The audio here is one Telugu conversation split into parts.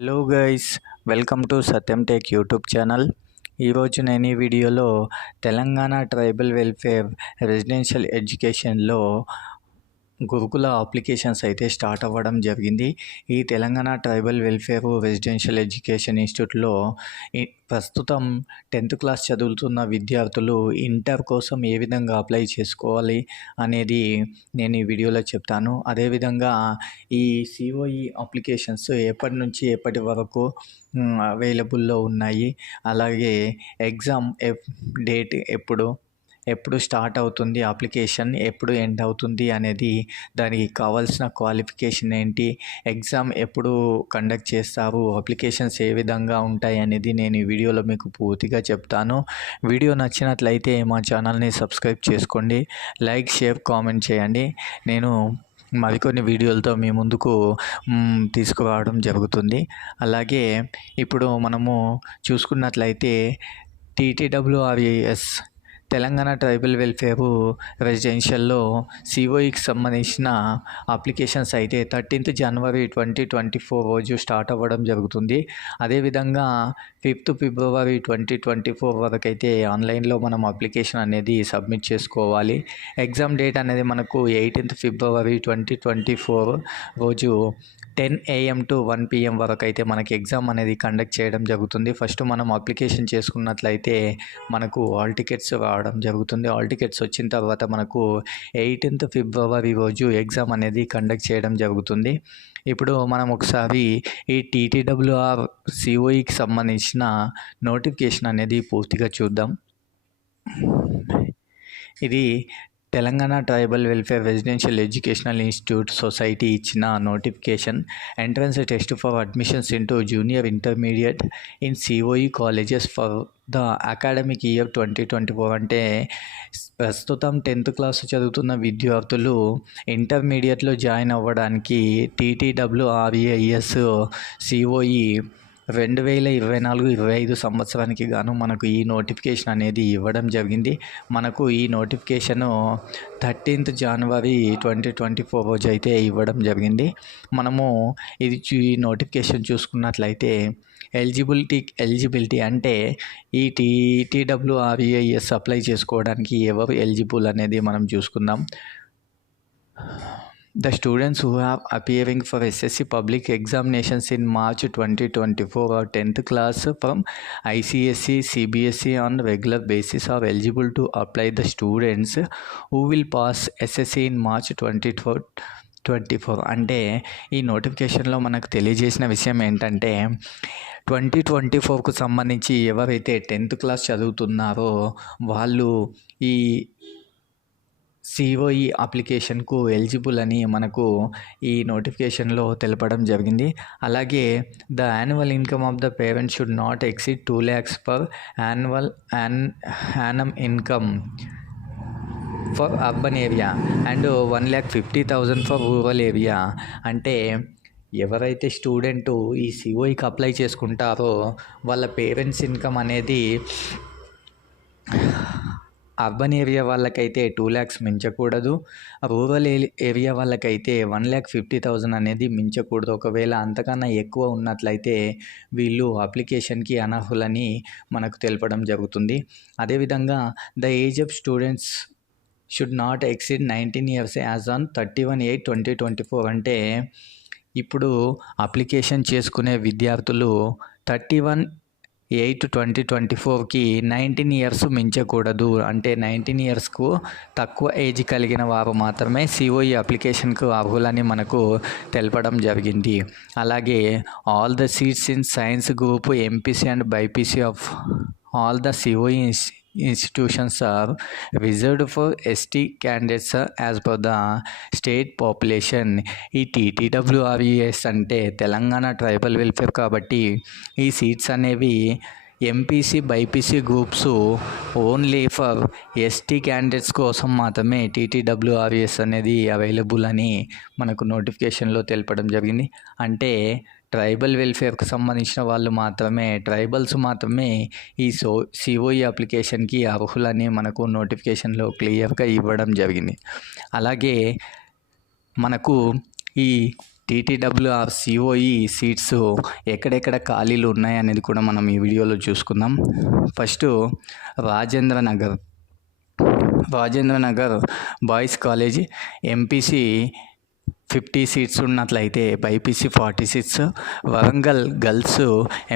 Hello guys, welcome to Satyam tech YouTube channel. ఈరోజు నేను ఈ వీడియోలో తెలంగాణ ట్రైబల్ వెల్ఫేర్ రెసిడెన్షియల్ ఎడ్యుకేషన్లో గురుకుల అప్లికేషన్స్ అయితే స్టార్ట్ అవ్వడం జరిగింది. ఈ Telangana tribal welfare residential education ఇన్స్టిట్యూట్లో ప్రస్తుతం 10th క్లాస్ చదువుతున్న విద్యార్థులు ఇంటర్ కోసం ఏ విధంగా అప్లై చేసుకోవాలి అనేది నేను ఈ వీడియోలో చెప్తాను. అదేవిధంగా ఈ సిఓఈ అప్లికేషన్స్ ఎప్పటి నుంచి ఎప్పటి వరకు అవైలబుల్లో ఉన్నాయి, అలాగే ఎగ్జామ్ డేట్ ఎప్పుడు స్టార్ట్ అవుతుంది, అప్లికేషన్ ఎప్పుడు ఎండ్ అవుతుంది అనేది, దానికి కావాల్సిన క్వాలిఫికేషన్ ఏంటి, ఎగ్జామ్ ఎప్పుడు కండక్ట్ చేస్తారు, అప్లికేషన్స్ ఏ విధంగా ఉంటాయి అనేది నేను ఈ వీడియోలో మీకు పూర్తిగా చెప్తాను. వీడియో నచ్చినట్లయితే మా ఛానల్ని సబ్స్క్రైబ్ చేసుకోండి, లైక్, షేర్, కామెంట్ చేయండి. నేను మరికొన్ని వీడియోలతో మీ ముందుకు తీసుకురావడం జరుగుతుంది. అలాగే ఇప్పుడు మనము చూసుకున్నట్లయితే TTWRES తెలంగాణ ట్రైబల్ వెల్ఫేర్ రెసిడెన్షియల్లో సిఓఈకి సంబంధించిన అప్లికేషన్స్ అయితే 13th జనవరి 2024 రోజు స్టార్ట్ అవ్వడం జరుగుతుంది. అదేవిధంగా 5th ఫిబ్రవరి 2024 వరకు అయితే ఆన్లైన్లో మనం అప్లికేషన్ అనేది సబ్మిట్ చేసుకోవాలి. ఎగ్జామ్ డేట్ అనేది మనకు 18th ఫిబ్రవరి 2024 రోజు 10 AM to 1 PM వరకు అయితే మనకి ఎగ్జామ్ అనేది కండక్ట్ చేయడం జరుగుతుంది. ఫస్ట్ మనం అప్లికేషన్ చేసుకున్నట్లయితే మనకు హాల్ టికెట్స్ రావడం జరుగుతుంది. హాల్ టికెట్స్ వచ్చిన తర్వాత మనకు 18th ఫిబ్రవరి రోజు ఎగ్జామ్ అనేది కండక్ట్ చేయడం జరుగుతుంది. ఇప్పుడు మనం ఒకసారి ఈ TTWR సిఓఈకి సంబంధించిన నోటిఫికేషన్ అనేది పూర్తిగా చూద్దాం. ఇది Telangana tribal welfare residential educational institute society ఇచ్చిన notification. Entrance test for admissions into junior intermediate in COE colleges for the academic year 2024. అంటే ప్రస్తుతం 10th క్లాస్ చదువుతున్న విద్యార్థులు ఇంటర్మీడియట్లో జాయిన్ అవ్వడానికి TTWRES సిఓఈ 2024-25 సంవత్సరానికి గాను మనకు ఈ నోటిఫికేషన్ అనేది ఇవ్వడం జరిగింది. మనకు ఈ నోటిఫికేషను 13th జనవరి 2024 రోజు అయితే ఇవ్వడం జరిగింది. మనము ఈ నోటిఫికేషన్ చూసుకున్నట్లయితే ఎలిజిబిలిటీ అంటే ఈ TTWRES అప్లై చేసుకోవడానికి ఎవరు ఎలిజిబుల్ అనేది మనం చూసుకుందాం. The students who are appearing for SSC public examinations in March 2024 or 10th class from ICSE, CBSE on regular basis are eligible to apply. The students who will pass SSC in March 2024. అంటే ఈ నోటిఫికేషన్లో మనకు తెలియజేసిన విషయం ఏంటంటే 2024కు సంబంధించి ఎవరైతే 10th క్లాస్ చదువుతున్నారో వాళ్ళు ఈ సిఓఈ అప్లికేషన్కు ఎలిజిబుల్ అని మనకు ఈ నోటిఫికేషన్లో తెలపడం జరిగింది. అలాగే the annual income of the parent should not exceed 2 lakhs for annum income for urban area and 1,50,000 for rural area. అంటే ఎవరైతే స్టూడెంటు ఈ సిఓఈకి అప్లై చేసుకుంటారో వాళ్ళ పేరెంట్స్ ఇన్కమ్ అనేది అర్బన్ ఏరియా వాళ్ళకైతే 2 lakhs మించకూడదు, రూరల్ ఏరియా వాళ్ళకైతే 1,50,000 అనేది మించకూడదు. ఒకవేళ అంతకన్నా ఎక్కువ ఉన్నట్లయితే వీళ్ళు అప్లికేషన్కి అనర్హులని మనకు తెలపడం జరుగుతుంది. అదేవిధంగా the age of students should not exceed 19 years as on 31/8/2024. అంటే ఇప్పుడు అప్లికేషన్ చేసుకునే విద్యార్థులు 31/8/2024కి 19 years మించకూడదు. అంటే 19 yearsకు తక్కువ ఏజ్ కలిగిన వారు మాత్రమే సిఓఈ అప్లికేషన్కు అర్హులని మనకు తెలపడం జరిగింది. అలాగే all the seats in science group MPC and BiPC of all the COE institutions are reserved for ST candidates as per the state population. ఈ TTWRES అంటే తెలంగాణ ట్రైబల్ వెల్ఫేర్ కాబట్టి ఈ సీట్స్ అనేవి MPC BiPC groups only for ST candidates కోసం మాత్రమే TTWRES అనేది అవైలబుల్ అని మనకు నోటిఫికేషన్లో తెలపడం జరిగింది. అంటే ట్రైబల్ వెల్ఫేర్కి సంబంధించిన వాళ్ళు మాత్రమే, ట్రైబల్స్ మాత్రమే ఈ సిఓఈ అప్లికేషన్కి అర్హులని మనకు నోటిఫికేషన్లో క్లియర్గా ఇవ్వడం జరిగింది. అలాగే మనకు ఈ టీటీడబ్ల్యూఆర్ సిఓఈ సీట్స్ ఎక్కడెక్కడ ఖాళీలు ఉన్నాయి అనేది కూడా మనం ఈ వీడియోలో చూసుకుందాం. First Rajendra Nagar boys college MPC 50 seats ఉన్నట్లయితే BiPC 40 seats. Warangal girls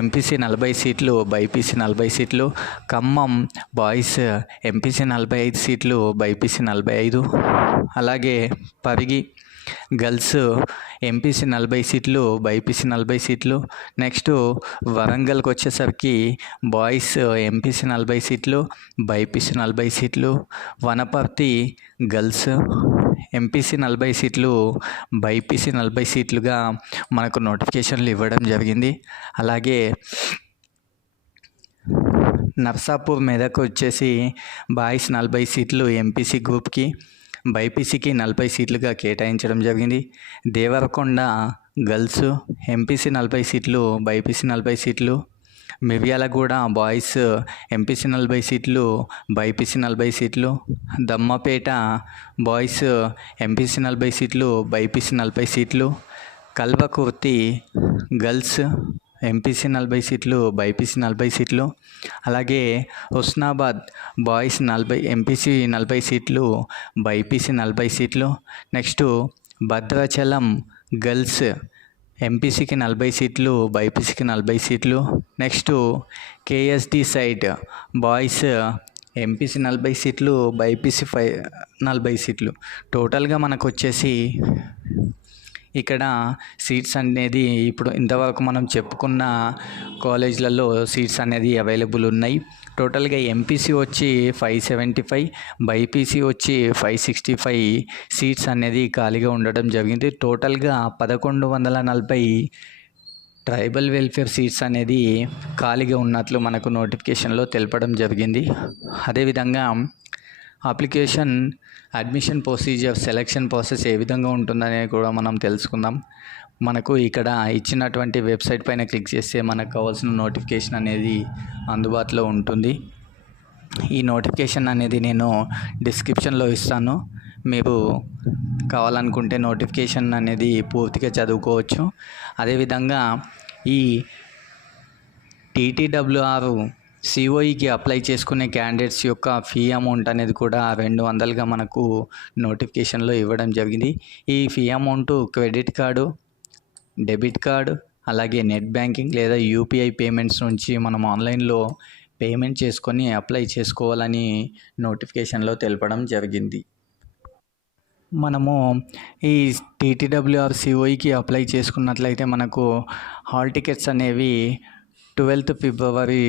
MPC 40 సీట్లు, బైపీసీ 40 సీట్లు. ఖమ్మం బాయ్స్ ఎంపీసీ 45 సీట్లు, బైపీసీ 45. అలాగే పరిగి గర్ల్స్ ఎంపీసీ 40 సీట్లు, బైపీసీ 40 సీట్లు. నెక్స్ట్ వరంగల్కి వచ్చేసరికి బాయ్స్ ఎంపీసీ 40 సీట్లు, బైపీసీ 40 సీట్లు. వనపర్తి గర్ల్స్ ఎంపీసీ 40 సీట్లు, బైపీసీ 40 సీట్లుగా మనకు నోటిఫికేషన్లు ఇవ్వడం జరిగింది. అలాగే నర్సాపూర్ మెదక్ వచ్చేసి బాయ్స్ 40 సీట్లు ఎంపీసీ గ్రూప్కి, బైపీసీకి 40 సీట్లుగా కేటాయించడం జరిగింది. దేవరకొండ గర్ల్స్ ఎంపీసీ 40 సీట్లు, బైపీసీ 40 సీట్లు. మిర్యాలగూడ బాయ్స్ ఎంపీసీ 40 సీట్లు, బైపీసీ 40 సీట్లు. దమ్మపేట బాయ్స్ ఎంపీసీ 40 సీట్లు, బైపీసీ 40 సీట్లు. కల్వకుర్తి గర్ల్స్ ఎంపీసీ 40 సీట్లు, బైపీసీ 40 సీట్లు. అలాగే హుస్నాబాద్ బాయ్స్ ఎంపీసీ 40 సీట్లు, బైపీసీ 40 సీట్లు. నెక్స్ట్ భద్రాచలం గర్ల్స్ ఎంపీసీకి 40 సీట్లు, బైపీసీకి 40 సీట్లు. నెక్స్ట్ కేఎస్డి సైట్ బాయ్స్ ఎంపీసీ 40 సీట్లు, బైపీసీ 40 సీట్లు. టోటల్గా మనకు వచ్చేసి ఇక్కడ సీట్స్ అనేది ఇప్పుడు ఇంతవరకు మనం చెప్పుకున్న కాలేజ్లలో సీట్స్ అనేది అవైలబుల్ ఉన్నాయి. టోటల్గా ఎంపీసీ వచ్చి 575, బైపీసీ వచ్చి 565 సీట్స్ అనేది ఖాళీగా ఉండడం జరిగింది. టోటల్గా 1140 ట్రైబల్ వెల్ఫేర్ సీట్స్ అనేది ఖాళీగా ఉన్నట్లు మనకు నోటిఫికేషన్లో తెలపడం జరిగింది. అదేవిధంగా application, admission procedure, selection process ఏ విధంగా ఉంటుందనే కూడా మనం తెలుసుకుందాం. మనకు ఇక్కడ ఇచ్చినటువంటి వెబ్సైట్ పైన క్లిక్ చేస్తే మనకు కావాల్సిన నోటిఫికేషన్ అనేది అందుబాటులో ఉంటుంది. ఈ నోటిఫికేషన్ అనేది నేను డిస్క్రిప్షన్లో ఇస్తాను. మీరు కావాలనుకుంటే నోటిఫికేషన్ అనేది పూర్తిగా చదువుకోవచ్చు. అదేవిధంగా ఈ టీటీడబ్ల్యూఆర్ సిఓఈకి అప్లై చేసుకునే క్యాండిడేట్స్ యొక్క ఫీ అమౌంట్ అనేది కూడా 200గా మనకు నోటిఫికేషన్లో ఇవ్వడం జరిగింది. ఈ fee amount credit card, debit card, అలాగే నెట్ బ్యాంకింగ్ లేదా యూపీఐ పేమెంట్స్ నుంచి మనం ఆన్లైన్లో పేమెంట్ చేసుకొని అప్లై చేసుకోవాలని నోటిఫికేషన్లో తెలపడం జరిగింది. మనము ఈ టీటీడబ్ల్యూఆర్ సిఓఈకి అప్లై చేసుకున్నట్లయితే మనకు హాల్ టికెట్స్ అనేవి 12th ఫిబ్రవరి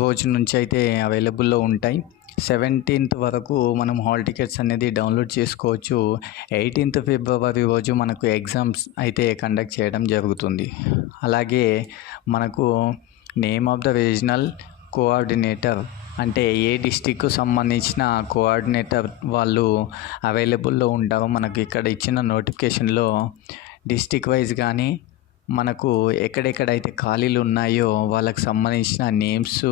రోజు నుంచి అయితే అవైలబుల్లో ఉంటాయి. 17th వరకు మనం హాల్ టికెట్స్ అనేది డౌన్లోడ్ చేసుకోవచ్చు. 18th ఫిబ్రవరి రోజు మనకు ఎగ్జామ్స్ అయితే కండక్ట్ చేయడం జరుగుతుంది. అలాగే మనకు name of the regional coordinator అంటే ఏ డిస్టిక్కు సంబంధించిన కోఆర్డినేటర్ వాళ్ళు అవైలబుల్లో ఉంటారో మనకు ఇక్కడ ఇచ్చిన నోటిఫికేషన్లో డిస్టిక్ వైజ్ కానీ మనకు ఎక్కడెక్కడైతే ఖాళీలు ఉన్నాయో వాళ్ళకి సంబంధించిన నేమ్స్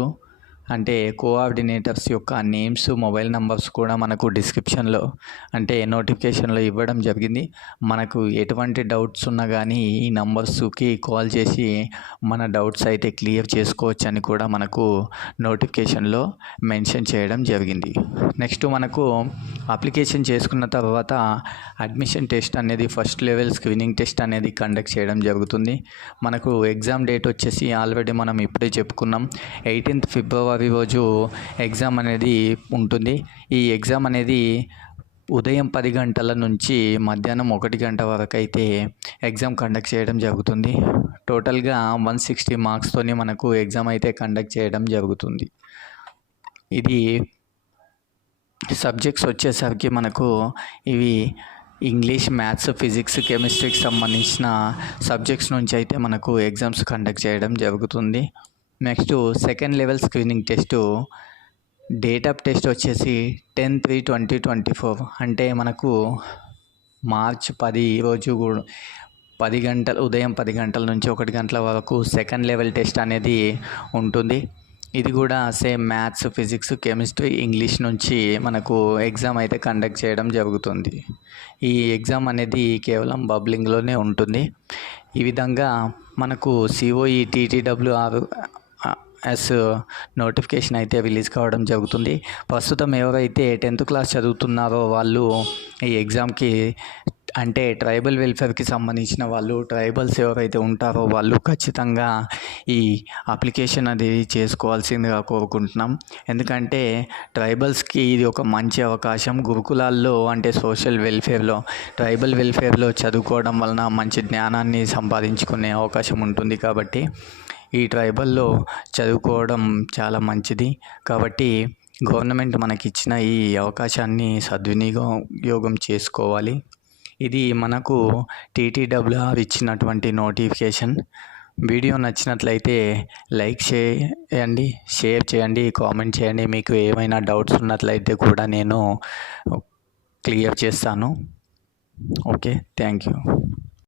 అంటే కోఆర్డినేటర్స్ యొక్క నేమ్స్, మొబైల్ నంబర్స్ కూడా మనకు డిస్క్రిప్షన్లో అంటే నోటిఫికేషన్లో ఇవ్వడం జరిగింది. మనకు ఎటువంటి డౌట్స్ ఉన్నా కానీ ఈ నంబర్స్కి కాల్ చేసి మన డౌట్స్ అయితే క్లియర్ చేసుకోవచ్చు అని కూడా మనకు నోటిఫికేషన్లో మెన్షన్ చేయడం జరిగింది. నెక్స్ట్ మనకు అప్లికేషన్ చేసుకున్న తర్వాత అడ్మిషన్ టెస్ట్ అనేది ఫస్ట్ లెవెల్ స్క్రీనింగ్ టెస్ట్ అనేది కండక్ట్ చేయడం జరుగుతుంది. మనకు ఎగ్జామ్ డేట్ వచ్చేసి ఆల్రెడీ మనం ఇప్పుడే చెప్పుకున్నాం, 18th ఫిబ్రవరి రోజు ఎగ్జామ్ అనేది ఉంటుంది. ఈ ఎగ్జామ్ అనేది ఉదయం 10 గంటల నుంచి మధ్యాహ్నం 1 గంట వరకు అయితే ఎగ్జామ్ కండక్ట్ చేయడం జరుగుతుంది. టోటల్గా 160 మార్క్స్తోని మనకు ఎగ్జామ్ అయితే కండక్ట్ చేయడం జరుగుతుంది. ఇది సబ్జెక్ట్స్ వచ్చేసరికి మనకు ఇవి ఇంగ్లీష్, మ్యాథ్స్, ఫిజిక్స్, కెమిస్ట్రీకి సంబంధించిన సబ్జెక్ట్స్ నుంచి అయితే మనకు ఎగ్జామ్స్ కండక్ట్ చేయడం జరుగుతుంది. Next second level screening test date of test వచ్చేసి 10/3/2024 అంటే మనకు మార్చ్ 10 రోజు కూడా 10 గంటలు ఉదయం 10 గంటల నుంచి 1 గంటల వరకు సెకండ్ లెవెల్ టెస్ట్ అనేది ఉంటుంది. ఇది కూడా same maths, physics, chemistry, English నుంచి మనకు ఎగ్జామ్ అయితే కండక్ట్ చేయడం జరుగుతుంది. ఈ ఎగ్జామ్ అనేది కేవలం బబ్లింగ్లోనే ఉంటుంది. ఈ విధంగా మనకు సిఓఈ టీటీడబ్ల్యూఆర్ నోటిఫికేషన్ అయితే రిలీజ్ కావడం జరుగుతుంది. ప్రస్తుతం ఎవరైతే 10th క్లాస్ చదువుతున్నారో వాళ్ళు ఈ ఎగ్జామ్కి అంటే ట్రైబల్ వెల్ఫేర్కి సంబంధించిన వాళ్ళు, ట్రైబల్స్ ఎవరైతే ఉంటారో వాళ్ళు ఖచ్చితంగా ఈ అప్లికేషన్ అనేది చేసుకోవాల్సిందిగా కోరుకుంటున్నాం. ఎందుకంటే ట్రైబల్స్కి ఇది ఒక మంచి అవకాశం. గురుకులాల్లో అంటే సోషల్ వెల్ఫేర్లో, ట్రైబల్ వెల్ఫేర్లో చదువుకోవడం వలన మంచి జ్ఞానాన్ని సంపాదించుకునే అవకాశం ఉంటుంది. కాబట్టి ఈ ట్రైబల్లో చదువుకోవడం చాలా మంచిది. కాబట్టి గవర్నమెంట్ మనకిచ్చిన ఈ అవకాశాన్ని సద్వినియోగం చేసుకోవాలి. ఇది మనకు టీటీడబ్ల్యూఆర్ ఇచ్చినటువంటి నోటిఫికేషన్. వీడియో నచ్చినట్లయితే లైక్ చేయండి, షేర్ చేయండి, కామెంట్ చేయండి. మీకు ఏమైనా డౌట్స్ ఉన్నట్లయితే కూడా నేను క్లియర్ చేస్తాను. Okay, thank you.